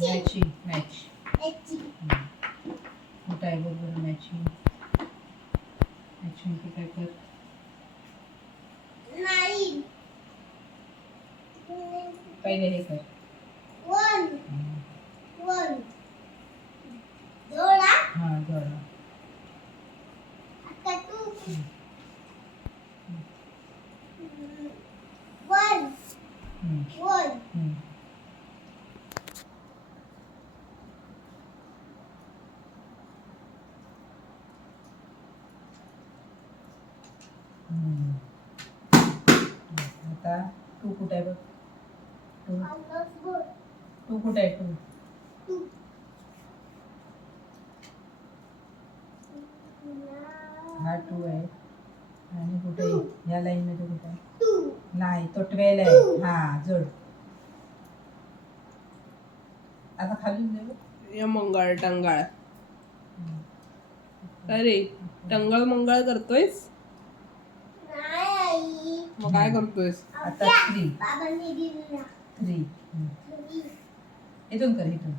matching match कुठं आहे बरोबर मॅचिंग मॅचिंग कुठं आहे कर पहिले हे कर हां जोडा आता टू कुठं आहे बघ टू कुठं आहे टू हा टू आहे आणि कुठे या लाईन मध्ये कुठे आहे नाही तो 12 आहे हा जोड आता खाली दे मंगळ टंगाळ अरे टंगळ मंगळ करतोयस मग काय करतोयस आता 3 इथून कर इथून